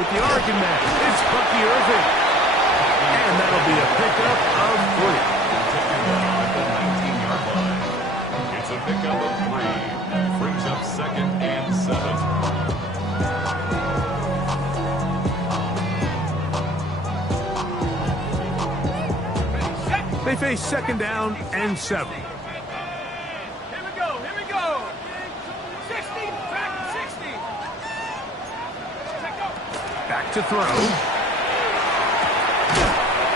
with the Oregon man. It's Bucky Irving. And that'll be a pickup of 3. It's a pickup of 3. Brings up 2nd and 7. They face 2nd down and 7. Here we go, here we go. 60, back 60. Back to throw.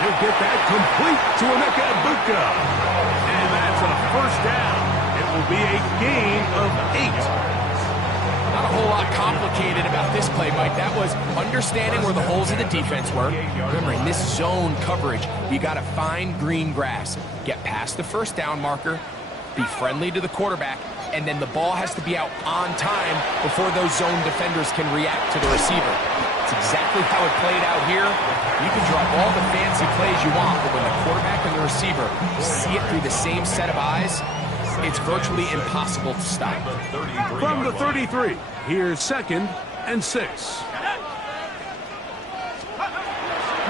He'll get that complete to Emeka Egbuka. And that's a 1st down. It will be a gain of 8. Not a whole lot complicated about this play, Mike. That was understanding where the holes in the defense were. Remember, in this zone coverage, you got to find green grass. Get past the 1st down marker, be friendly to the quarterback, and then the ball has to be out on time before those zone defenders can react to the receiver. It's exactly how it played out here. You can draw all the fancy plays you want, but when the quarterback and the receiver see it through the same set of eyes, it's virtually impossible to stop. From the 33, here's 2nd and 6.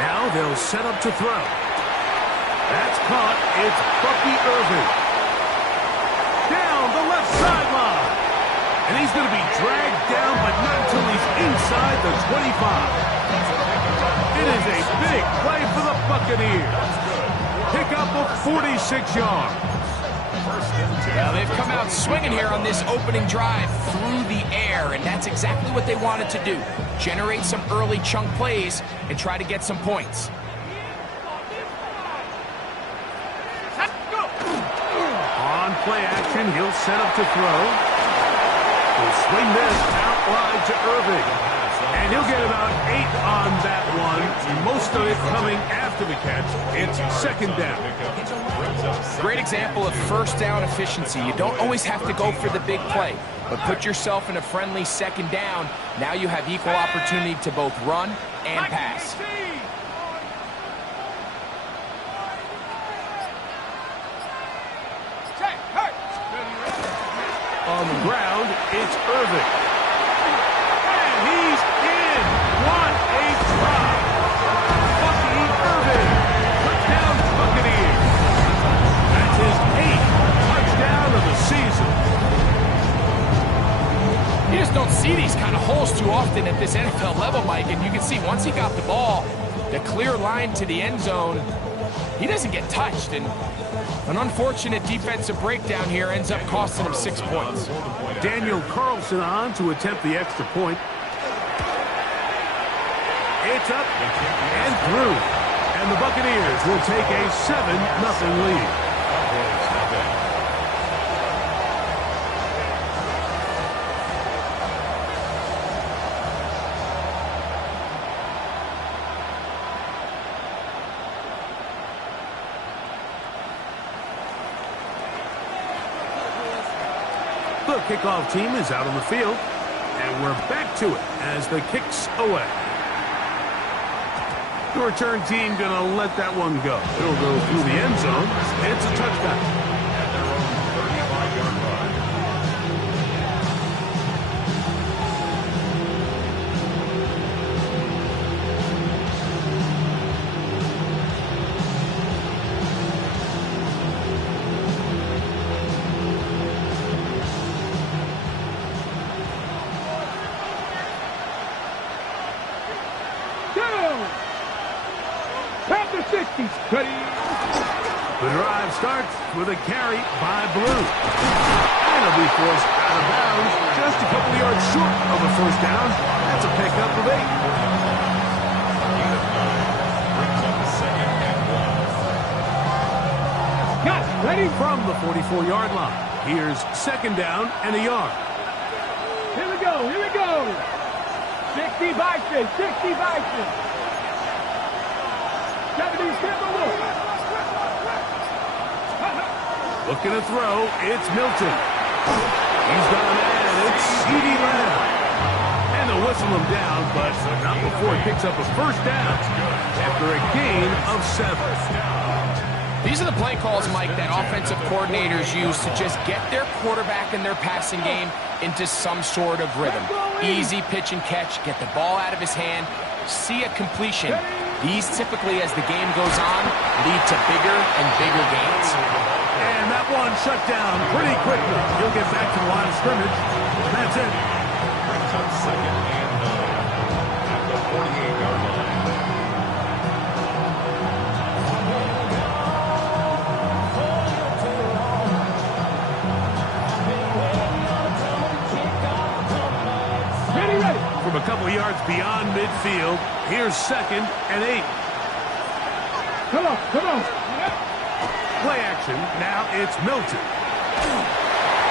Now they'll set up to throw. That's caught. It's Bucky Irving. Down the left sideline. And he's going to be dragged down, but not until he's inside the 25. It is a big play for the Buccaneers. Pickup of 46 yards. Now they've come out swinging here on this opening drive through the air, and that's exactly what they wanted to do. Generate some early chunk plays and try to get some points. On play action, he'll set up to throw. He'll swing this out wide to Irving. And he'll get about 8 on that one. Most of it coming after the catch. It's 2nd down. Great example of 1st down efficiency. You don't always have to go for the big play, but put yourself in a friendly 2nd down. Now you have equal opportunity to both run and pass. On the ground, it's Irving. And he's in. What a drop. Bucky Irving. Touchdown Buccaneers. That's his 8th touchdown of the season. You just don't see these kind of holes too often at this NFL level, Mike. And you can see once he got the ball, the clear line to the end zone, he doesn't get touched. And an unfortunate defensive breakdown here ends up costing him 6 points. Daniel Carlson on to attempt the extra point. It's up and through. And the Buccaneers will take a 7-0 lead. The kickoff team is out on the field, and we're back to it as the kick's away. The return team going to let that one go. It'll go through the end zone. It's a touchdown. At their own 35-yard line. The drive starts with a carry by Blue. And it'll be forced out of bounds just a couple yards short of a 1st down. That's a pickup of 8. Brings up 2nd and 1. Got ready from the 44-yard line. Here's 2nd down and a yard. Here we go, here we go. 60 Bison, 60 Bison. 77 Wolf. Looking to throw, it's Milton. He's got a man, it's CeeDee Lamb. And they'll whistle him down, but not before he picks up a 1st down after a gain of 7. These are the play calls, Mike, that offensive coordinators use to just get their quarterback and their passing game into some sort of rhythm. Easy pitch and catch, get the ball out of his hand, see a completion. These typically, as the game goes on, lead to bigger and bigger gains. And that one shut down pretty quickly. He'll get back to the line of scrimmage. That's it. Brings up second and 9 at the 48-yard line. From a couple yards beyond midfield, here's second and 8. Come on, come on. Play action. Now it's Milton.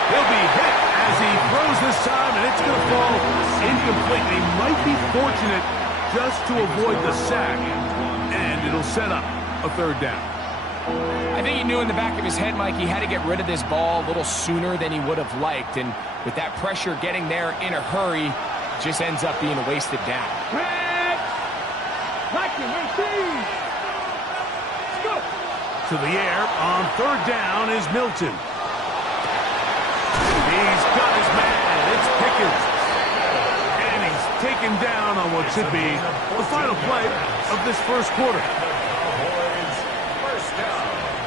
He'll be hit as he throws this time, and it's going to fall incomplete. He might be fortunate just to avoid the sack, and it'll set up a third down. I think he knew in the back of his head, Mike, he had to get rid of this ball a little sooner than he would have liked, and with that pressure getting there in a hurry, just ends up being a wasted down. To the air on third down is Milton. He's got his man. It's Pickens. And he's taken down on what should be the final play of this first quarter.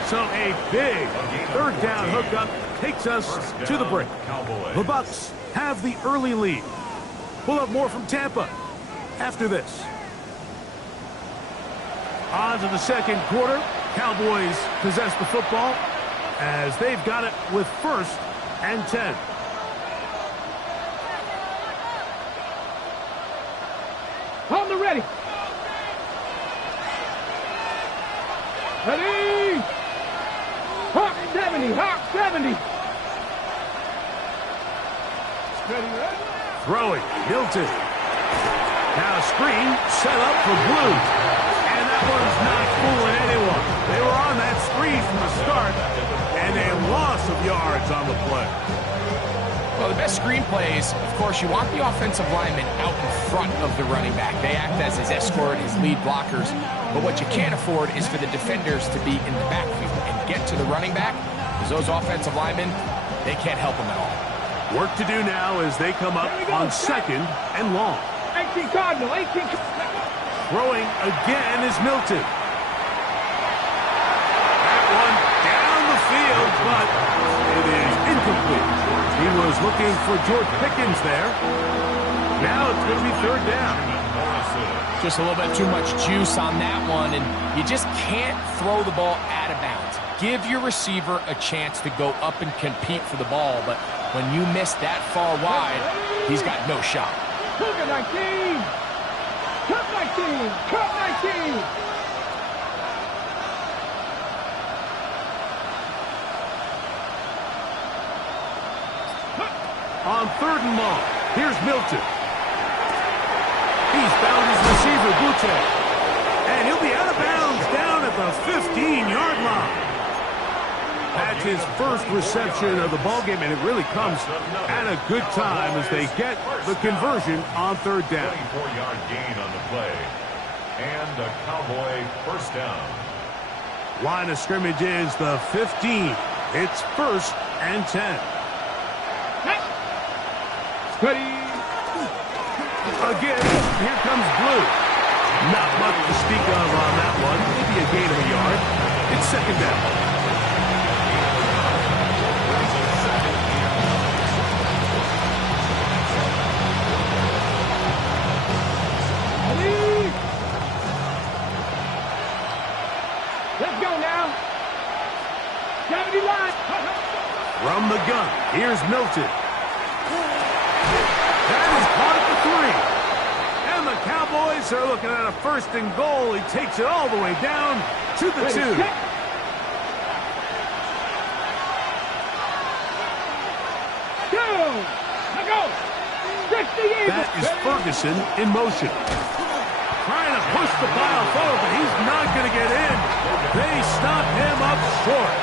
So a big third down hookup takes us to the break. The Bucs have the early lead. We'll have more from Tampa after this. On to the second quarter. Cowboys possess the football as they've got it with first and 10. On the ready. Ready. Hawk 70. Hawk 70. Ready, ready. Throwing, Milton. Now screen set up for Blue. And that one's not fooling anyone. They were on that screen from the start, and a loss of yards on the play. Well, the best screen plays, of course, you want the offensive lineman out in front of the running back. They act as his escort, his lead blockers. But what you can't afford is for the defenders to be in the backfield and get to the running back, because those offensive linemen, they can't help him at all. Work to do now as they come up on second and long. 18 Cardinal, 18 Cardinal. Throwing again is Milton. That one down the field, but it is incomplete. He was looking for George Pickens there. Now it's going to be third down. Just a little bit too much juice on that one, and you just can't throw the ball out of bounds. Give your receiver a chance to go up and compete for the ball, but when you miss that far wide, he's got no shot. Cougar 19. Cup 19. Cup 19. On third and long, here's Milton. He's found his receiver, Butte. And he'll be out of bounds down at the 15-yard line. That's his first reception of the ballgame, and it really comes at a good time as they get the conversion on third down. 24-yard gain on the play. And a Cowboy first down. Line of scrimmage is the 15. It's first and 10. Ready. Again, here comes Blue. Not much to speak of on that one. Maybe a gain of a yard. It's second down. Let's go now. 70 line. From the gun, here's Milton. That is caught at the 3. And the Cowboys are looking at a first and goal. He takes it all the way down to the 2. That is Ferguson in motion. Trying to push the pile forward, but he's not going to get in. They stop him up short.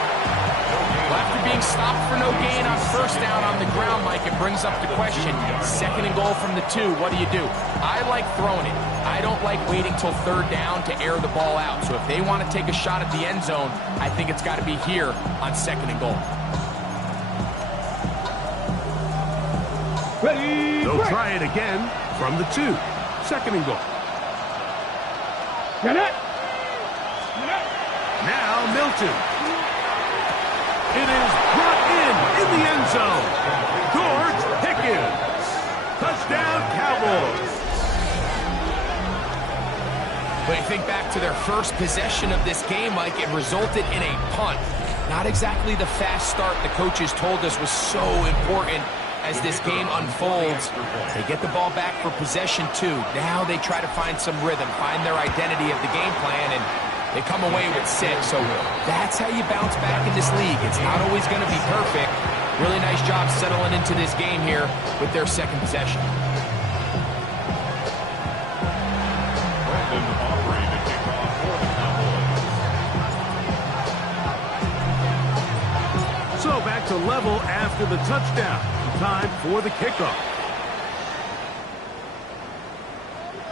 Well, after being stopped for no gain on first down on the ground, Mike, it brings up the question. Second and goal from the 2, what do you do? I like throwing it. I don't like waiting till third down to air the ball out. So if they want to take a shot at the end zone, I think it's got to be here on second and goal. Ready. They'll try it again from the 2. Second and goal. Now Milton. It is brought in the end zone. George Pickens. Touchdown, Cowboys. But you think back to their first possession of this game, Mike, it resulted in a punt. Not exactly the fast start the coaches told us was so important as this game unfolds. They get the ball back for possession 2. Now they try to find some rhythm, find their identity of the game plan, and they come away with 6. So that's how you bounce back in this league. It's not always going to be perfect. Really nice job settling into this game here with their second possession. So back to level after the touchdown. Time for the kickoff.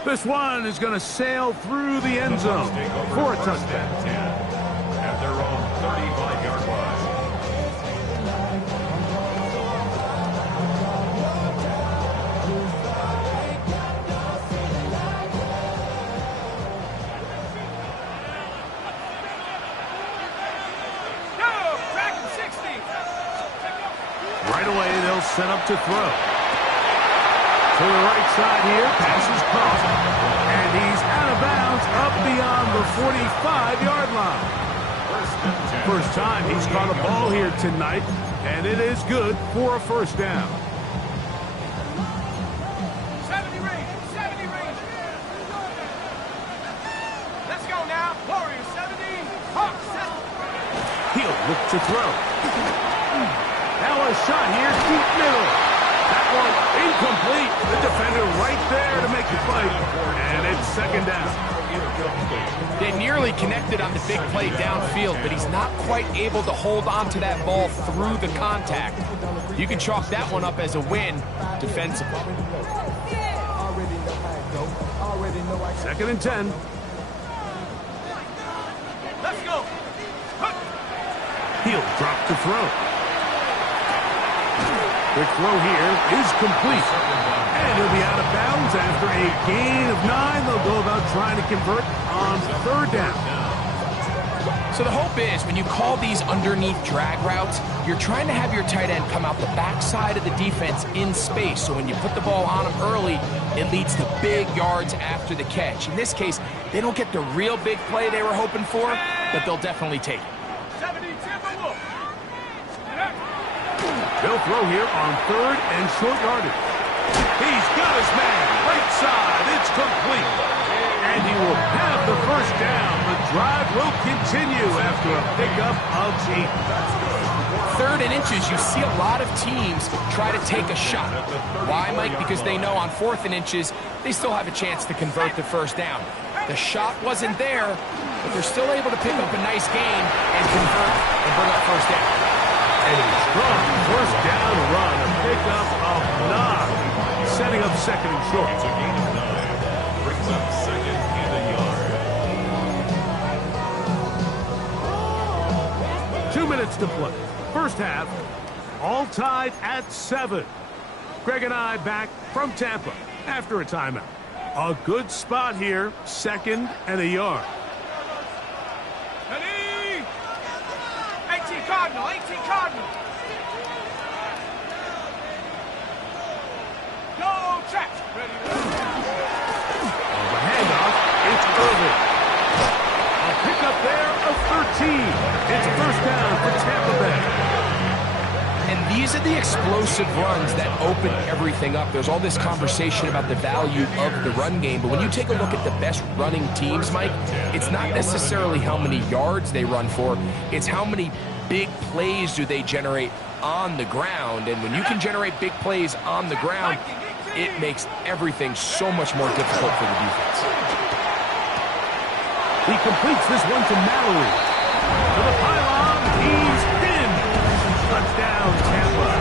This one is going to sail through the end zone for a touchdown. At their own 35-yard line. Right away, they'll set up to throw. To the right side here, pass is caught. And he's out of bounds up beyond the 45-yard line. First time he's caught a ball here tonight, and it is good for a first down. 70 range, 70 range. Let's go now. Warriors, 70. Hawks, 70. He'll look to throw. Now a shot here, deep middle. That one incomplete. The defender right there to make the fight. And it's second down. They nearly connected on the big play downfield, but he's not quite able to hold on to that ball through the contact. You can chalk that one up as a win defensively. Second and 10. Let's go. He'll drop to throw. Quick throw here is complete. And he'll be out of bounds after a gain of 9. They'll go about trying to convert on third down. So the hope is when you call these underneath drag routes, you're trying to have your tight end come out the backside of the defense in space. So when you put the ball on him early, it leads to big yards after the catch. In this case, they don't get the real big play they were hoping for, but they'll definitely take it. 70 Timberwolves. They'll throw here on third and short yardage. He's got his man. Right side. It's complete. And he will have the first down. The drive will continue after a pickup of 8. Third and inches, you see a lot of teams try to take a shot. Why, Mike? Because they know on 4th and inches, they still have a chance to convert the first down. The shot wasn't there, but they're still able to pick up a nice gain and convert and bring up first down. And a strong first down run, a pickup of 9, setting up second and short. It's a gain of 9. Brings up second and a yard. 2 minutes to play. First half, all tied at 7. Greg and I back from Tampa after a timeout. A good spot here, second and a yard. 18 Cardinal, 18 Cardinal. Go track. Ready. On the handoff, it's Irving. A pickup there of 13. It's first down for Tampa Bay. And these are the explosive runs that open everything up. There's all this conversation about the value of the run game, but when you take a look at the best running teams, Mike, it's not necessarily how many yards they run for, it's how many big plays do they generate on the ground. And when you can generate big plays on the ground, it makes everything so much more difficult for the defense. He completes this one to Mallory. To the pylon, he's in. Touchdown, Tampa.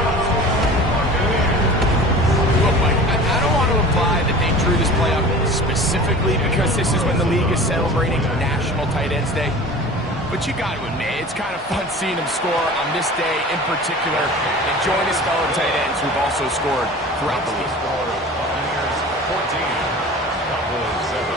Look, Mike, I don't want to imply that they drew this play up specifically because this is when the league is celebrating National Tight Ends Day. But you got to admit, it's kind of fun seeing him score on this day in particular and join his fellow tight ends who've also scored throughout the league. 14, Cowboys 7.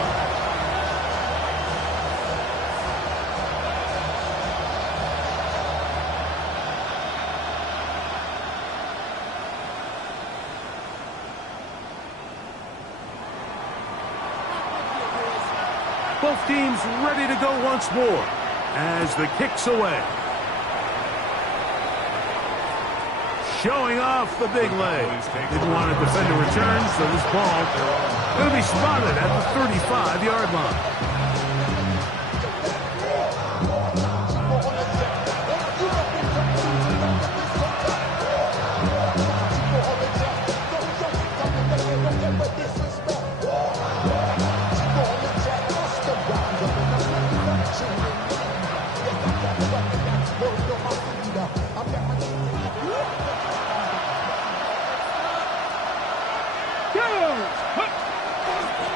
Both teams ready to go once more as the kick's away. Showing off the big leg. Didn't want to defend a return, so this ball going to be spotted at the 35-yard line.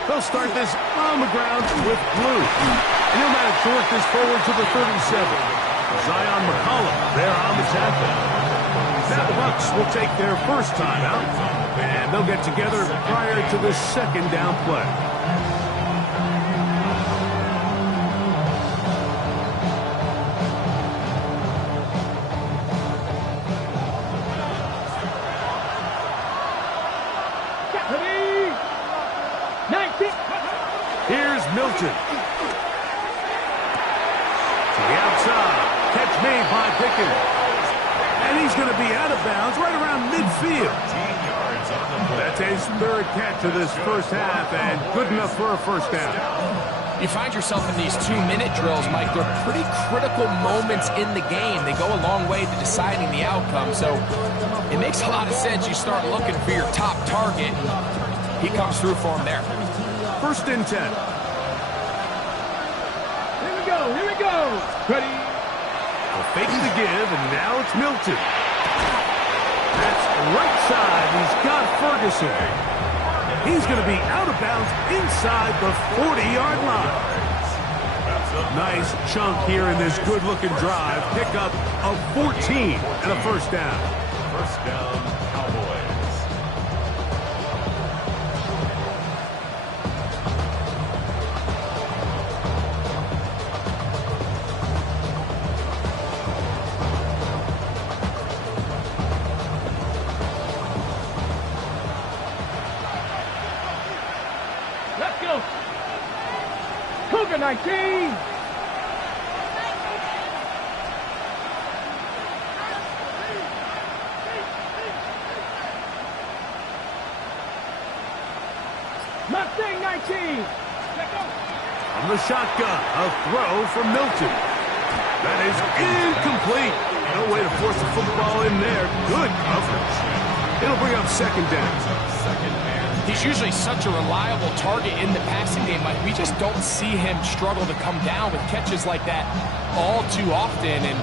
They'll start this on the ground with blue. And he'll manage to work this forward to the 37. Zion McCollum there on the tackle. Now the Bucs will take their first timeout, and they'll get together prior to the second down play. Here's Milton. To the outside. Catch made by Pickens. And he's going to be out of bounds right around midfield. That's his third catch of this first half, and good enough for a first down. You find yourself in these 2-minute drills, Mike. They're pretty critical moments in the game. They go a long way to deciding the outcome, so it makes a lot of sense. You start looking for your top target. He comes through for him there. First and 10. Here we go. Here we go. Ready. They'll fake the give, and now it's Milton. That's right side. He's got Ferguson. He's going to be out of bounds inside the 40-yard line. Nice chunk here in this good-looking drive. Pick up of 14 and a first down. First down, Cowboys. Let's go. Cougar 19. Mustang 19. Let's go. From the shotgun, a throw from Milton. That is incomplete. No way to force the football in there. Good coverage. It'll bring up second down. He's usually such a reliable target in the passing game, Mike. We just don't see him struggle to come down with catches like that all too often. And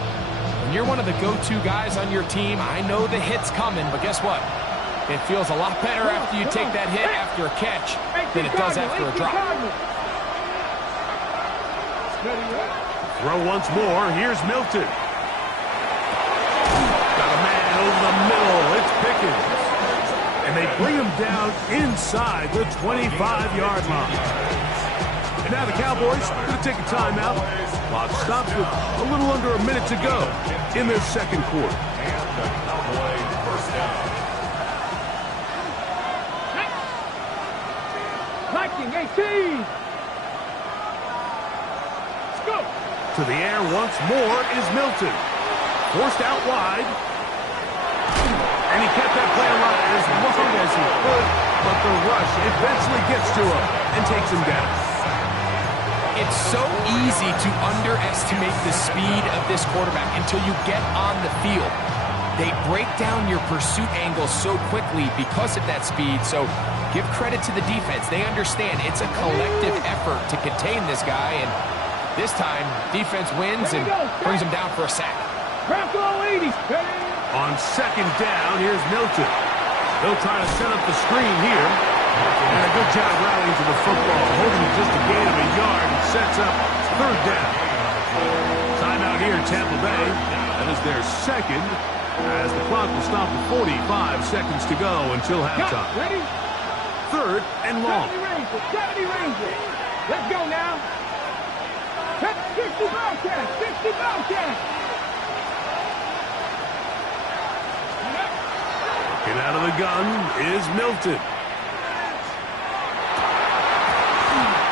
when you're one of the go-to guys on your team, I know the hit's coming, but guess what? It feels a lot better after you take that hit after a catch than it does after a drop. Throw once more. Here's Milton. Got a man over the middle. It's Pickens. And they bring him down inside the 25-yard line. And now the Cowboys are going to take a timeout. Clock stops with a little under a minute to go in their second quarter. And the Cowboy first down. Viking 18. Let's go. To the air once more is Milton. Forced out wide. And he kept that play alive as long as he could, but the rush eventually gets to him and takes him down. It's so easy to underestimate the speed of this quarterback until you get on the field. They break down your pursuit angles so quickly because of that speed, so give credit to the defense. They understand it's a collective effort to contain this guy, and this time, defense wins and brings him down for a sack. Bronco 80. On second down, here's Milton. They'll try to set up the screen here. And a good job rallying to the football, holding it just a gain of a yard and sets up third down. Timeout here in Tampa Bay. That is their second, as the clock will stop with 45 seconds to go until halftime. Ready? Third and long. 70 Rangers. Let's go now. 60 Bobcats. 60 Bobcats. Get out of the gun is Milton.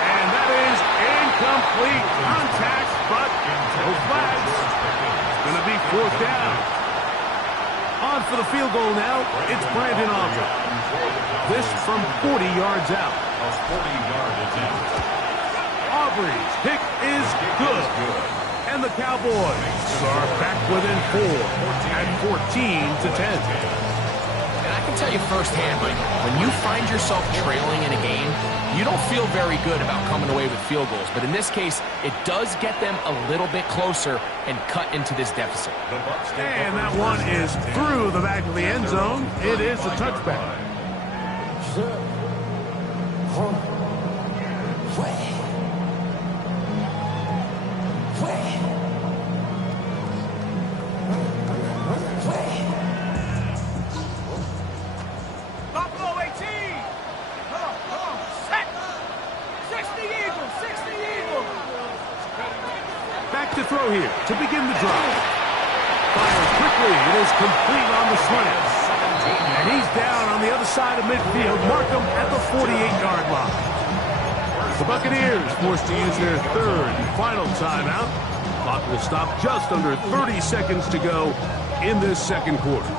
And that is incomplete. contact, but no flags. It's going to be fourth down. On for the field goal now, it's Brandon Aubrey. This from 40 yards out. A 40-yard attempt. Aubrey's pick is good. And the Cowboys are back within 4 at 14-10. And I can tell you firsthand, Mike, when you find yourself trailing in a game, you don't feel very good about coming away with field goals. But in this case, it does get them a little bit closer and cut into this deficit. And that one is through the back of the end zone. It is a touchback. To throw here to begin the drive. Fires quickly. It is complete on the slant. And he's down on the other side of midfield. Mark him at the 48-yard line. The Buccaneers forced to use their third and final timeout. Clock will stop just under 30 seconds to go in this second quarter.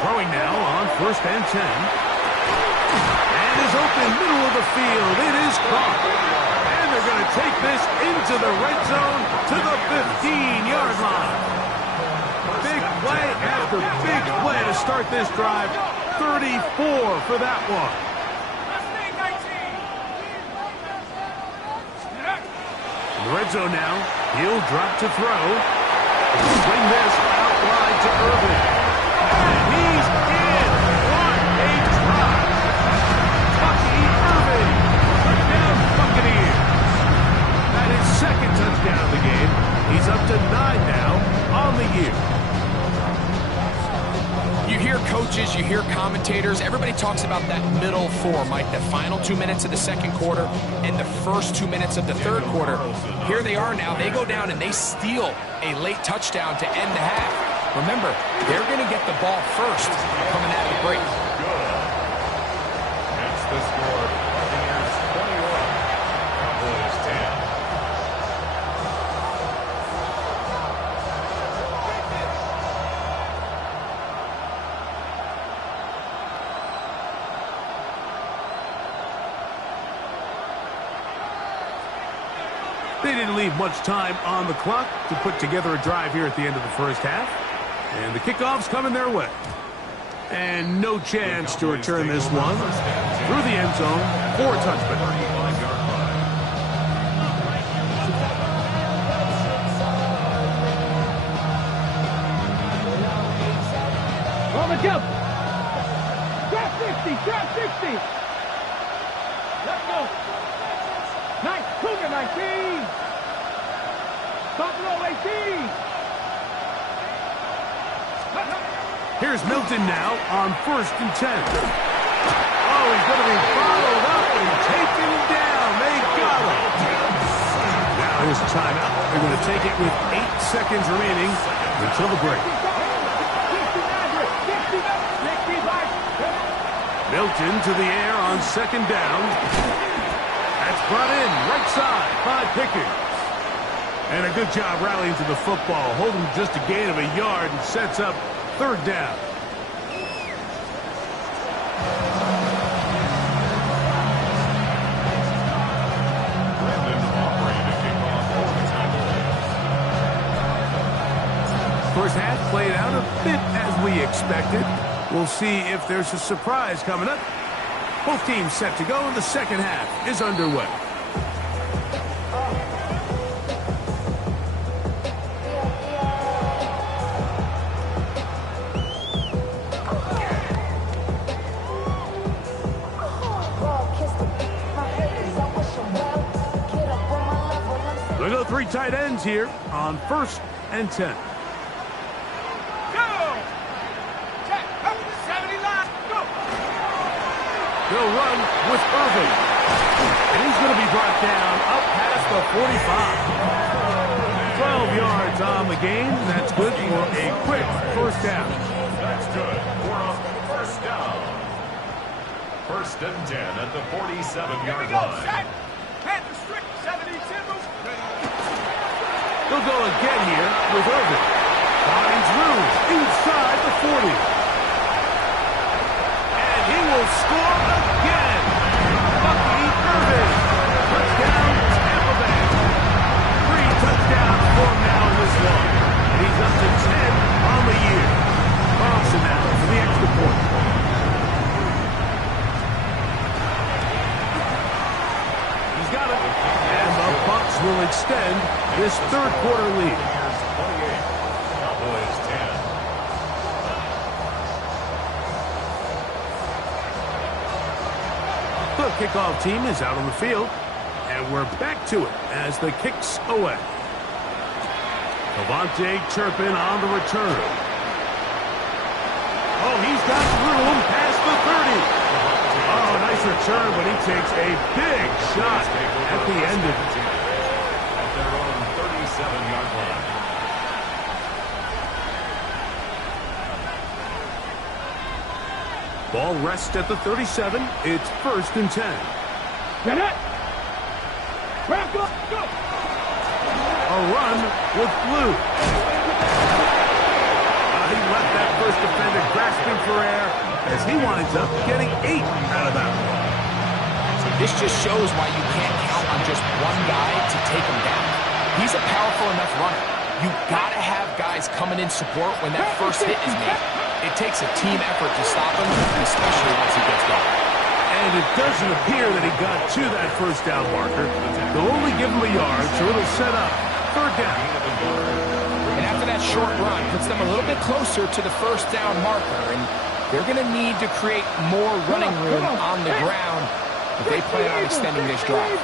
Throwing now on 1st and 10. And is open middle of the field. It is caught. And they're going to take this into the red zone to the 15-yard line. Big play after big play to start this drive. 34 for that one. In the red zone now. He'll drop to throw. Swing this out wide to Irving. And he's in. What a drive. Bucky Irving. Touchdown Buccaneers. That is second touchdown of the game. He's up to 9 now on the year. You hear coaches, you hear commentators, everybody talks about that middle four, Mike, the final 2 minutes of the second quarter and the first 2 minutes of the third quarter. Here they are now. They go down and they steal a late touchdown to end the half. Remember, they're going to get the ball first coming out of the break. That's the score. Buccaneers 21, Cowboys 10. They didn't leave much time on the clock to put together a drive here at the end of the first half. And the kickoff's coming their way. And no chance to return this one through the end zone for a touchback. On the jump. Trap 60, trap 60. Let's go. Nice, Cougar 19. Buffalo 18. Here's Milton now on 1st and 10. Oh, he's going to be followed up and taken down. They got him. Now here's a timeout. They're going to take it with 8 seconds remaining until the break. Milton to the air on 2nd down. That's brought in right side by Pickens. And a good job rallying to the football, holding just a gain of a yard and sets up 3rd down. First half played out a bit as we expected. We'll see if there's a surprise coming up. Both teams set to go, and the second half is underway. Look at the 3 tight ends here on 1st and 10. He'll run with Irving. And he's going to be brought down up past the 45. 12 yards on the game. That's good for a quick first down. That's good for a first down. First and 10 at the 47-yard line. Set. Head the strict 72. They'll go again here with Irving. Finds room inside the 40. And he will score again. Bucky Irving. Touchdown, Tampa Bay. 3 touchdowns for him now in this one. And he's up to 10 on the year. Carlson now for the extra point. He's got it. And the Bucs will extend this third quarter lead. Cowboys 10. The kickoff team is out on the field, and we're back to it as the kick's away. Devontae Turpin on the return. Oh, he's got room past the 30. Oh, nice return, but he takes a big shot at the end of it. At their own 37-yard line. Ball rests at the 37. It's first and 10. Get it. Back up. Go. A run with Blue. He left that first defender grasping for air as he winds up getting 8 out of that one. This just shows why you can't count on just one guy to take him down. He's a powerful enough runner. You've got to have guys coming in support when that first hit is made. It takes a team effort to stop him, especially once he gets going. And it doesn't appear that he got to that first down marker. They'll only give him a yard, so it'll set up third down. And after that short run, puts them a little bit closer to the first down marker. And they're going to need to create more running room on the ground if they plan on extending this drive.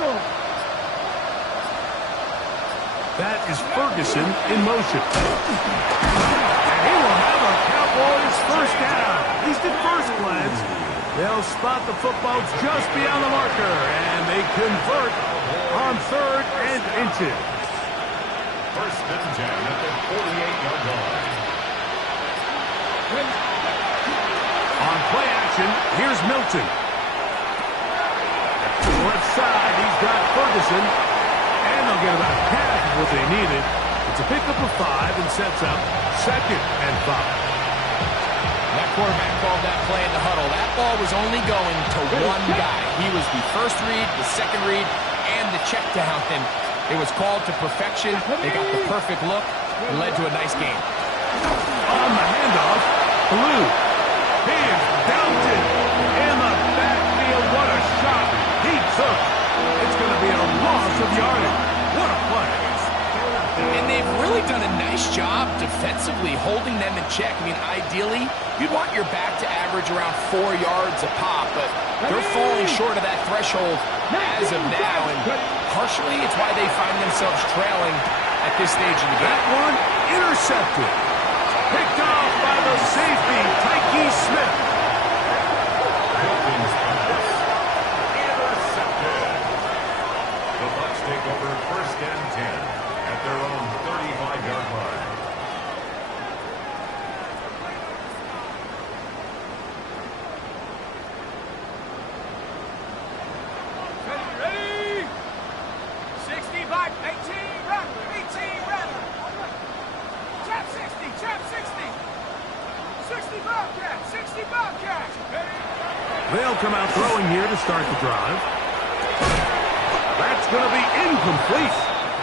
That is Ferguson in motion. And he will have a Cowboys first down. At least at first glance. They'll spot the football just beyond the marker, and they convert on third and inches. First and 10 at the 48-yard line. On play action, here's Milton. To the left side, he's got Ferguson, and they'll get about half of what they needed. It's a pickup of 5 and sets up second and 5. That quarterback called that play in the huddle. That ball was only going to one guy. He was the first read, the second read, and the check down. And it was called to perfection. They got the perfect look and led to a nice game. On the handoff, Blue. He is belted in the backfield. What a shot he took. It's going to be a loss of yardage. What a play. And they've really done a nice job defensively holding them in check. I mean, ideally, you'd want your back to average around 4 yards a pop, but they're falling short of that threshold as of now, and partially it's why they find themselves trailing at this stage in the game. That one intercepted. Picked off by the safety, Tyke Smith. Intercepted. The Bucs take over first and 10 at their own 35-yard line. Ready? 60 back, 18 run, 18 run. Trap 60, trap 60. 60 Bobcat, 60 Bobcat. They'll come out throwing here to start the drive. That's going to be incomplete.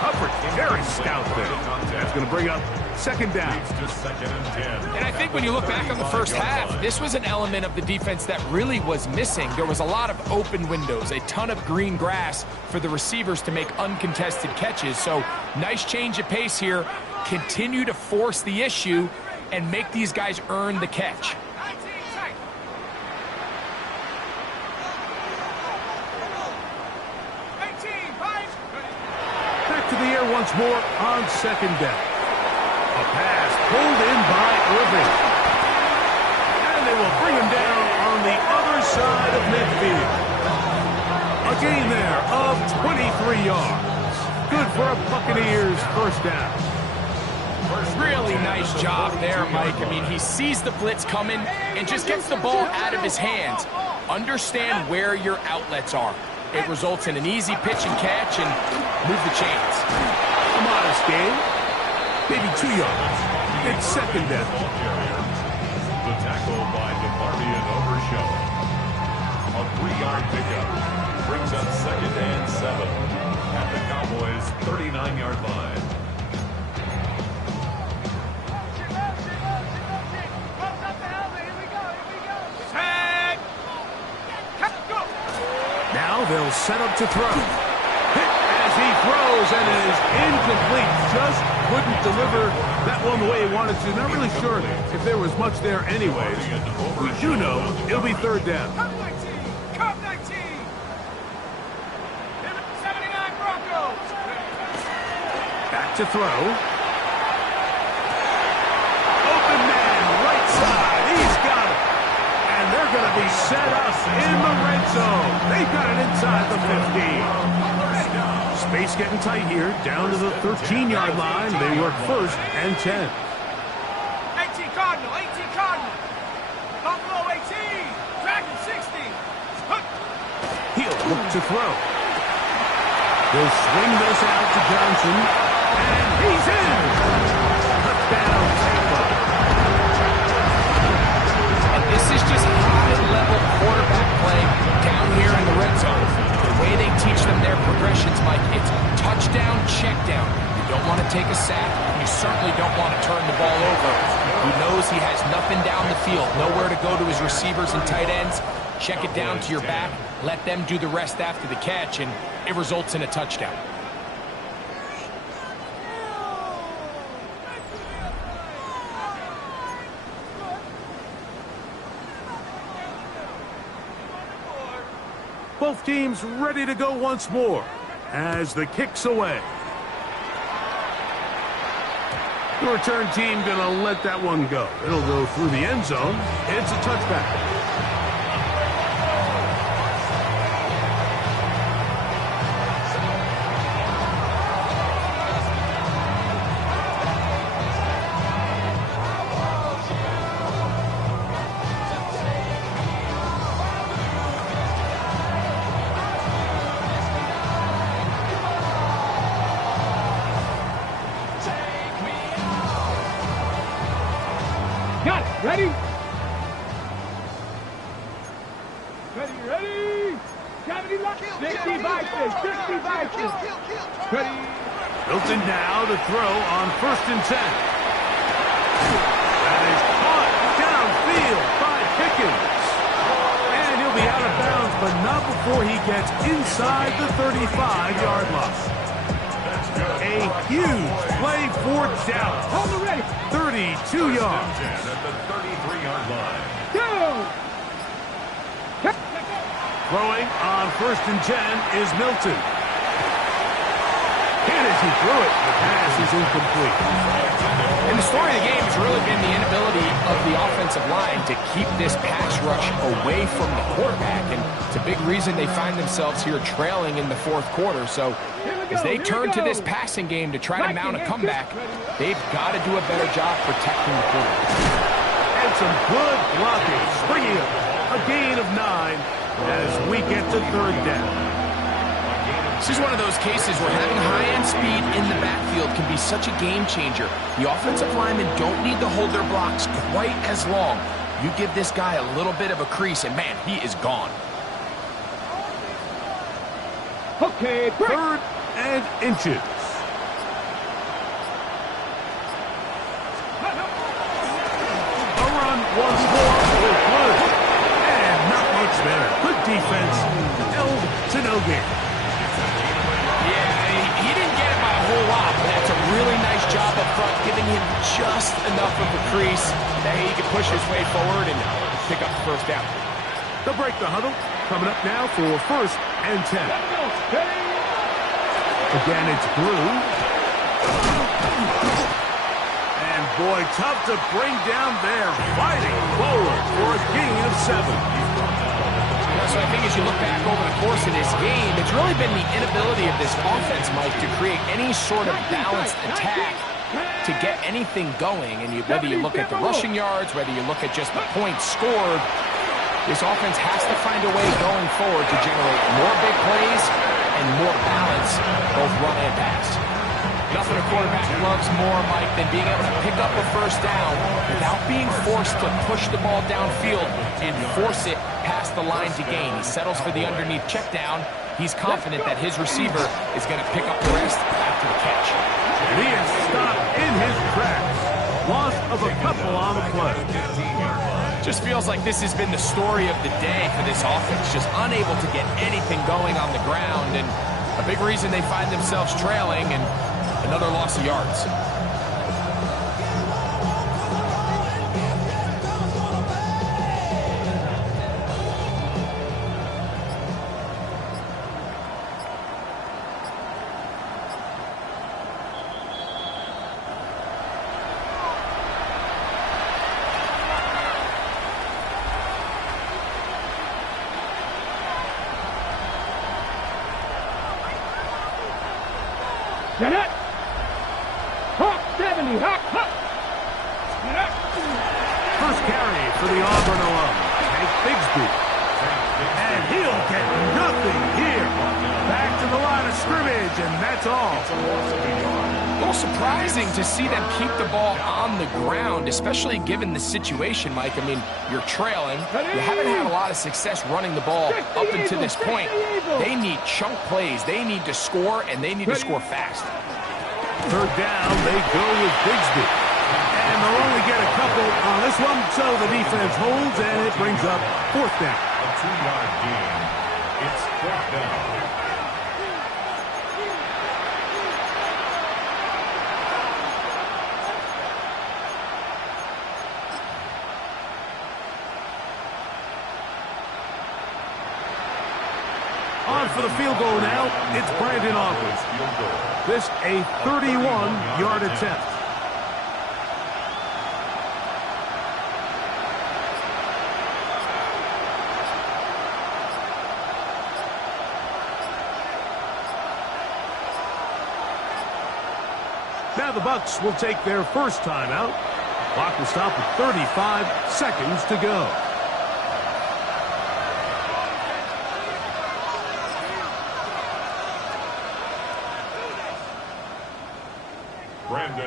Coverage very stout there. That's going to bring up second down. Just second and 10. And I think when you look back on the first half, this was an element of the defense that really was missing. There was a lot of open windows, a ton of green grass for the receivers to make uncontested catches. So nice change of pace here. Continue to force the issue and make these guys earn the catch. Back to the air once more on second down. A pass pulled in by Irving. And they will bring him down on the other side of midfield. A gain there of 23 yards. Good for a Buccaneers first down. Really nice job there, Mike. I mean, he sees the blitz coming and just gets the ball out of his hands. Understand where your outlets are. It results in an easy pitch and catch and move the chains. A modest gain. Maybe 2 yards. It's second down. The tackle by DeMarvion Overshow. A 3-yard pickup brings up 2nd and 7 at the Cowboys' 39-yard line. Now they'll set up to throw. Hit as he throws, and it is incomplete. Just couldn't deliver that one the way he wanted to. Not really sure if there was much there anyways. We do know it'll be third down. Cup 19! Cup 19! 79 Broncos! Back to throw. Open man, right side. He's got it. And they're going to be set up in the red zone. They've got it inside the 15. Space getting tight here. Down to the 13-yard line. They work 1st and 10. 18 Cardinal, 18 Cardinal. Buffalo 18, Dragon 60. He'll look to throw. He'll swing this out to Johnson. And he's in. Touchdown, Tampa. And this is just high-level quarterback play down here in the red zone. The way they teach them their progressions, Mike, it's touchdown, check down. You don't want to take a sack. You certainly don't want to turn the ball over. He knows he has nothing down the field, nowhere to go to his receivers and tight ends. Check it down to your back, let them do the rest after the catch, and it results in a touchdown. Both teams ready to go once more as the kick's away. The return team going to let that one go. It'll go through the end zone. It's a touchback. Got it. Ready? Ready, ready. 70 left. 60 by 6. 60 by 6. Ready. Hilton now to throw on 1st and 10. That is caught downfield by Pickens. And he'll be out of bounds, but not before he gets inside the 35-yard line. A huge play for Dallas. Hold the ready. 32 yards. At the 33-yard line. Go. Throwing on 1st and 10 is Milton. And as he threw it, the pass is incomplete. And the story of the game has really been the inability of the offensive line to keep this pass rush away from the quarterback. And it's a big reason they find themselves here trailing in the 4th quarter. So as they turn to this passing game to try to mount a comeback, they've got to do a better job protecting the quarterback. And some good blocking, springing up a gain of 9 as we get to 3rd down. This is one of those cases where having high-end speed in the backfield can be such a game changer. The offensive linemen don't need to hold their blocks quite as long. You give this guy a little bit of a crease, and man, he is gone. Okay, break. 3rd and inches. A run once more with good. And not much there. Good defense. Held to no gain. Yeah, he didn't get it by a whole lot, but that's a really nice job up front, giving him just enough of a crease that he can push his way forward and pick up the 1st down. They'll break the huddle. Coming up now for 1st and 10. Again, it's Blue. And boy, tough to bring down there. Fighting forward for a gain of 7. So I think as you look back over the course of this game, it's really been the inability of this offense, Mike, to create any sort of balanced attack to get anything going, and whether you look at the rushing yards, whether you look at just the points scored, this offense has to find a way going forward to generate more big plays and more balance, both run and pass. Nothing a quarterback loves more, Mike, than being able to pick up a first down without being forced to push the ball downfield and force it past the line to gain. He settles for the underneath check down. He's confident that his receiver is going to pick up the rest after the catch. And he is stopped in his tracks. Loss of a couple on the play. Just feels like this has been the story of the day for this offense, just unable to get anything going on the ground, and a big reason they find themselves trailing and another loss of yards. Get it! Hawk 70, hawk, hawk! Get it! First carry for the Auburn alum, Hank Bigsby. And he'll get nothing here. Back to the line of scrimmage, and that's all. A little surprising to see them keep the ball on the ground, especially given the situation, Mike. I mean, you're trailing. You haven't had a lot of success running the ball up until this point. They need chunk plays. They need to score, and they need to score fast. Third down, they go with Bigsby. And they'll only get a couple on this one, so the defense holds, and it brings up fourth down. A 2-yard gain. It's fourth down. On for the field goal now, it's Brandon Aubrey. This a 31-yard attempt. Now the Bucs will take their first timeout. Clock will stop with 35 seconds to go.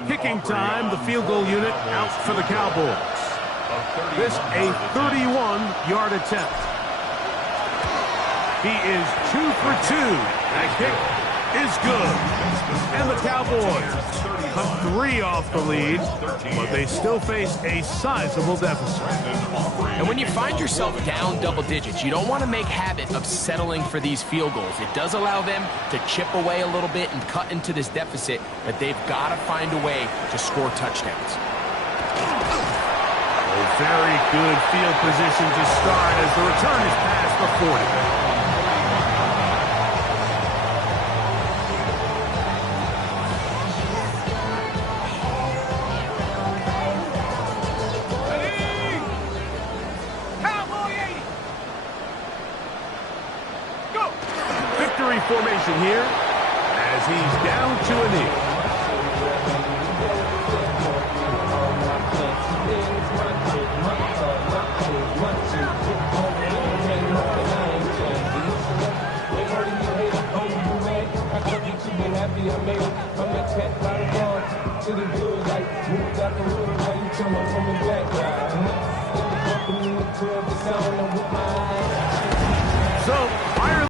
Kicking time, the field goal unit out for the Cowboys. This a 31-yard attempt. He is 2 for 2. That kick is good. And the Cowboys come 3 off the lead, but they still face a sizable deficit. And when you find yourself down double digits, you don't want to make habit of settling for these field goals. It does allow them to chip away a little bit and cut into this deficit, but they've got to find a way to score touchdowns. A very good field position to start as the return is past the 40. Formation here as he's down to a knee. So, fire